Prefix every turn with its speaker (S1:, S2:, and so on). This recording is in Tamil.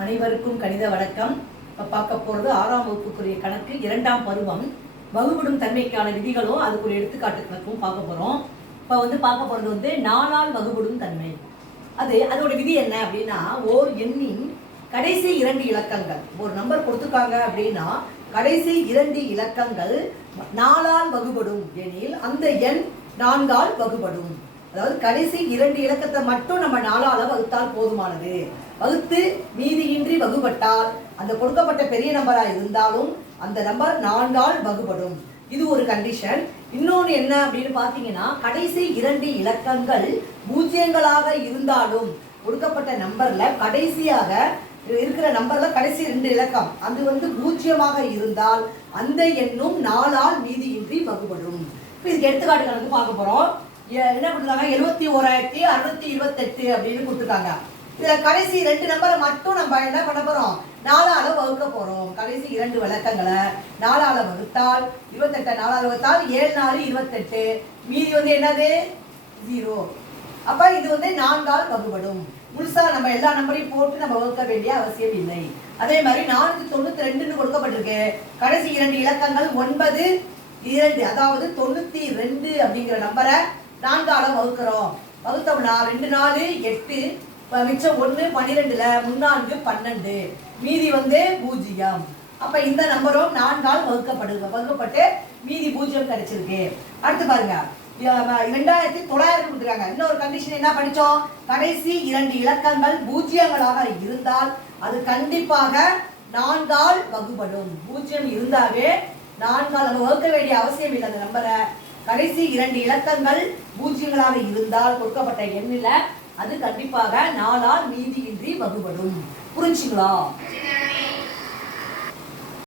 S1: அனைவருக்கும் கணித வணக்கம். இப்போ பார்க்க போகிறது ஆறாம் வகுப்புக்குரிய கணக்கு இரண்டாம் பருவம். வகுவிடும் தன்மைக்கான விதிகளும் அதுக்குரிய எடுத்துக்காட்டுகளுக்கும் எடுத்துக்காட்டு கணக்கும் பார்க்க போகிறோம் இப்போ வந்து பார்க்க போகிறது வந்து நாலால் வகுவிடும் தன்மை. அது அதோட விதி என்ன அப்படின்னா ஓர் எண்ணின் கடைசி இரண்டு இலக்கங்கள். ஒரு நம்பர் கொடுத்துருக்காங்க அப்படின்னா கடைசி இரண்டு இலக்கங்கள் நாலால் வகுபடும். எனில் அந்த எண் நான்கால் வகுபடும். அதாவது கடைசி இரண்டு இலக்கத்தை மட்டும் நம்ம நாலால வகுத்தால் போதுமானது. வகுத்து மீதியின்றி வகுபட்டால் அந்த கொடுக்கப்பட்ட பெரிய நம்பரா இருந்தாலும் அந்த நம்பர் நான்கால் வகுபடும். இது ஒரு கண்டிஷன் இன்னொன்று என்ன அப்படின்னு பார்த்தீங்கன்னா கடைசி இரண்டு இலக்கங்கள் பூஜ்ஜியங்களாக இருந்தாலும் கொடுக்கப்பட்ட நம்பர்ல கடைசியாக இருக்கிற நம்பர்ல கடைசி ரெண்டு இலக்கம் அது வந்து பூஜ்ஜியமாக இருந்தால் அந்த எண்ணும் நாலால் மீதியின்றி வகுபடும். இப்போ இதுக்கு எடுத்துக்காட்டு பார்க்க போறோம். என்ன கொடுத்துருக்காங்க எழுபத்தி ஓராயிரத்தி அறுநூத்தி இருபத்தெட்டு அப்படின்னு கொடுத்துருக்காங்க. இதுல கடைசி ரெண்டு நம்பரை மட்டும் நம்ம என்ன பண்ண போறோம்? நாலால வகுக்க போறோம். கடைசி இரண்டு விளக்கங்களை. நாலால வகுத்தால் இருபத்தெட்டை நாலால வகுத்தால் ஏழு நாலு இருபத்தெட்டு. மீதி வந்து என்னது? ஜீரோ அப்ப இது வந்து நான்கால் வகுபடும். முழுசா நம்ம எல்லா நம்பரையும் போட்டு நம்ம வகுக்க வேண்டிய அவசியம் இல்லை. அதே மாதிரி நானூத்தி தொண்ணூத்தி ரெண்டுன்னு கொடுக்கப்பட்டிருக்கு. கடைசி இரண்டு இலக்கங்கள் ஒன்பது இரண்டு அதாவது தொண்ணூத்தி ரெண்டு அப்படிங்கிற நம்பரை நான்கால வகுக்கிறோம். வகுத்தோம்னா ரெண்டு நாலு எட்டு மிச்சம் ஒன்று பன்னிரெண்டுல முன்னான்கு பன்னெண்டு. மீதி வந்து பூஜ்ஜியம். அப்ப இந்த நம்பரும் நான்கால் வகுக்கப்படுது வகுக்கப்பட்டு மீதி பூஜ்ஜியம் கிடைச்சிருக்கு. அடுத்து பாருங்க. இரண்டாயிரத்தி தொள்ளாயிரம் கொடுத்துருக்காங்க இன்னொரு கண்டிஷன் என்ன படிச்சோம்? கடைசி இரண்டு இலக்கங்கள் பூஜ்ஜியங்களாக இருந்தால் அது கண்டிப்பாக நான்கால் வகுபடும். பூஜ்ஜியம் இருந்தாவே நான்கால் நம்ம வகுக்க வேண்டிய அவசியம் இல்லை அந்த நம்பரை. கடைசி இரண்டு இலக்கங்கள் பூஜ்ஜியங்களாக இருந்தால் கொடுக்கப்பட்ட எண்ணில அது கண்டிப்பாக நாலால் நீதியின்றி வகுபடும். புரிஞ்சுங்களா?